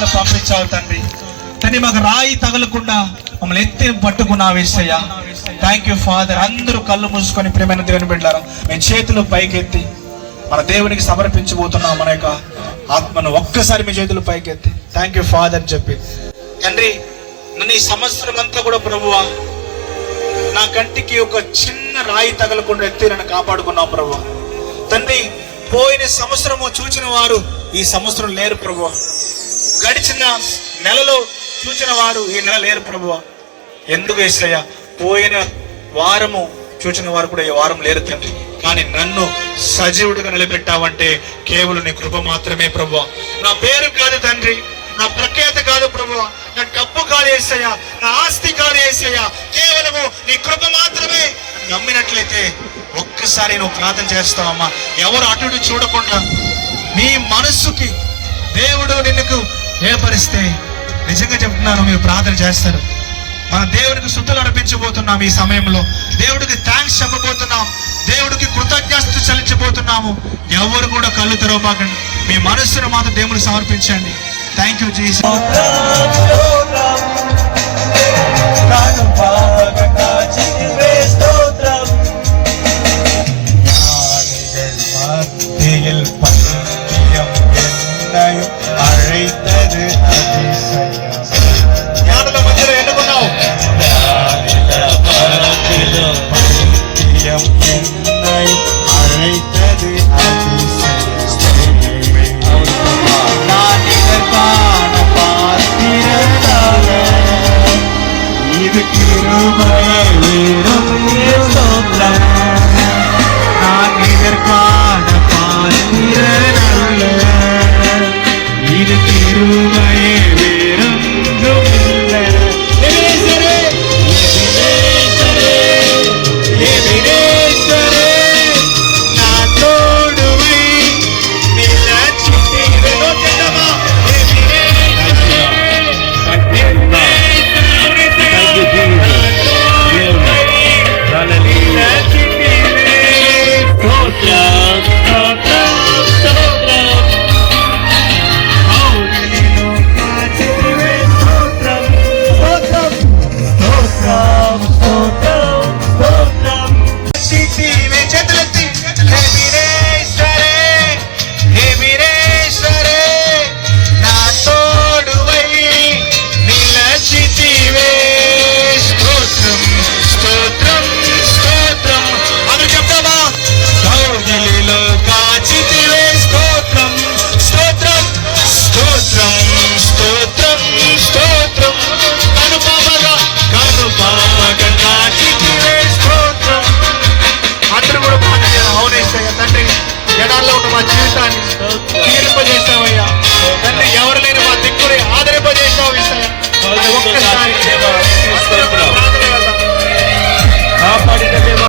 మమ్మల్ని పంపించావు తండ్రి. తండ్రి మాకు రాయి తగలకుండా మమ్మల్ని ఎత్తి పట్టుకున్నావు యేసయ్యా. Thank you father. అందరూ కళ్ళు మూసుకొని ప్రియమైన దేవుని బిడ్డలారా మీ చేతులు పైకెత్తి మన దేవునికి సమర్పించబోతున్నాం. మన యొక్క ఆత్మను ఒక్కసారి మీ చేతులు పైకెత్తి థ్యాంక్ యూ ఫాదర్ చెప్పి, తండ్రి నన్ను ఈ సంవత్సరం అంతా కూడా ప్రభువా నా కంటికి ఒక చిన్న రాయి తగలకుండా ఎత్తి నన్ను కాపాడుకున్నావు ప్రభువా. తండ్రి పోయిన సంవత్సరము చూచిన వారు ఈ సంవత్సరం లేరు ప్రభువా. గడిచిన నెలలో చూచిన వారు ఈ నెల లేరు ప్రభువా. ఎందుకు యేసయ్యా? పోయిన వారము చూచిన వారు కూడా ఈ వారం లేరు తండ్రి. కానీ నన్ను సజీవుడిగా నిలబెట్టావంటే కేవలం నీ కృప మాత్రమే ప్రభువా. నా పేరు కాదు తండ్రి, నా ప్రఖ్యాత కాదు ప్రభువా, నా డబ్బు కాదు యేసయ్యా, నా ఆస్తి కాదు యేసయ్యా, కేవలము నీ కృప మాత్రమే. నమ్మినట్లయితే ఒక్కసారి నువ్వు ప్రార్థన చేస్తావమ్మా. ఎవరు అటు చూడకుండా నీ మనస్సుకి దేవుడు నిన్ను ఏర్పరిస్తే నిజంగా చెప్తున్నాను మీరు ప్రార్థన చేస్తారు. మన దేవుడికి స్తుతులు అర్పించబోతున్నాం. ఈ సమయంలో దేవుడికి థ్యాంక్స్ చెప్పబోతున్నాం. దేవుడికి కృతజ్ఞతలు చెల్లించబోతున్నాము. ఎవరు కూడా కళ్ళు తెరవబాకండి. మీ మనస్సును మాత్రం దేవుడికి సమర్పించండి. Thank you Jesus.